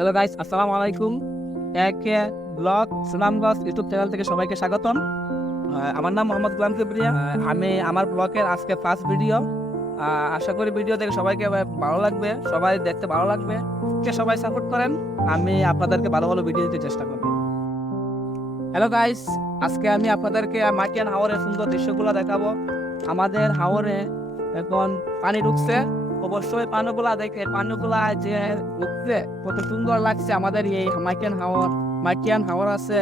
Hello guys, আসসালামু আলাইকুম। এক ব্লগ সুনামগঞ্জ ইউটিউব চ্যানেল থেকে সবাইকে স্বাগতম। আমার নাম মোহাম্মদ গোলাম কিবরিয়া। আমি আমার ব্লগের আজকে ফার্স্ট ভিডিও। আশা করি ভিডিও দেখে সবাইকে ভালো লাগবে, সবাই দেখতে ভালো লাগবে। সবাই সাপোর্ট করেন, আমি আপনাদেরকে ভালো ভালো ভিডিও দিতে চেষ্টা করব। হ্যালো গাইস, আজকে আমি আপনাদেরকে মাটিয়ান হাওরের সুন্দর দৃশ্যগুলো দেখাবো। আমাদের হাওরে এখন পানি ঢুকছে, অবশ্যই পানিগুলা যে ঢুকছে কত সুন্দর লাগছে। আমাদের এই মাটিয়ান হাওর আছে,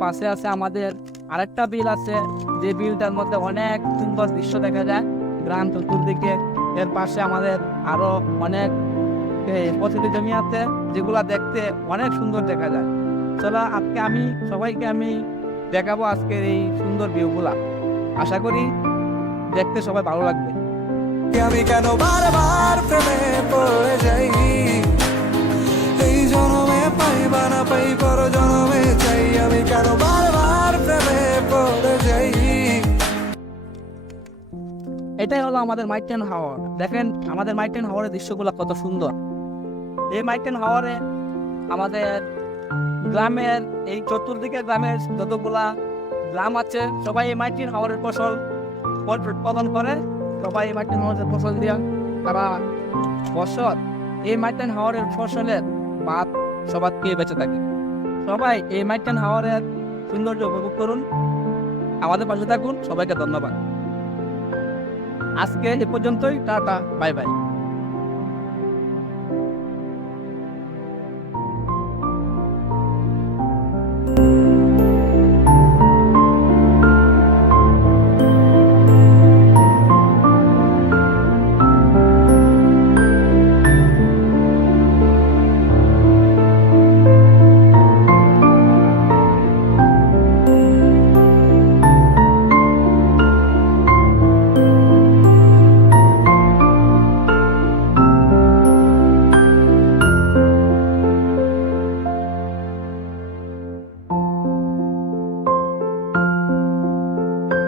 পাশে আছে আমাদের আরেকটা বিল আছে, যে বিলটার মধ্যে অনেক সুন্দর দৃশ্য দেখা যায় গ্রাম চতুর্দিকে। এর পাশে আমাদের আরো অনেক পছন্দের জমি আছে, যেগুলা দেখতে অনেক সুন্দর দেখা যায়। চলো আজকে সবাইকে আমি দেখাবো আজকের এই সুন্দর ভিউগুলা। আশা করি দেখতে সবাই ভালো লাগবে। আমি কেন বারবার প্রেমে পড়ে যাই, এই জনমে পাই বা না পাই পর জনমে চাই, আমি কেন বারবার প্রেমে পড়ে যাই। এটাই হলো আমাদের মাইটেন হাওর। দেখেন আমাদের মাইটেন হাওরের দৃশ্যগুলো কত সুন্দর। এই মাইটেন হাওরে আমাদের গ্রামের এই চতুর্দিকে গ্রামের যতগুলা গ্রাম আছে সবাই এই মাইটেন হাওরের ফসল উৎপাদন করে। সবাই এই মাইটেন হাওরের ফসল দিয়ে তারা বছর এই মাইটেন হাওরের ফসলের ভাত সবার খেয়ে বেঁচে থাকে। সবাই এই মাইটেন হাওরের সৌন্দর্য উপভোগ করুন, আমাদের পাশে থাকুন। সবাইকে ধন্যবাদ। আজকে এ পর্যন্তই, টাটা, বাই বাই।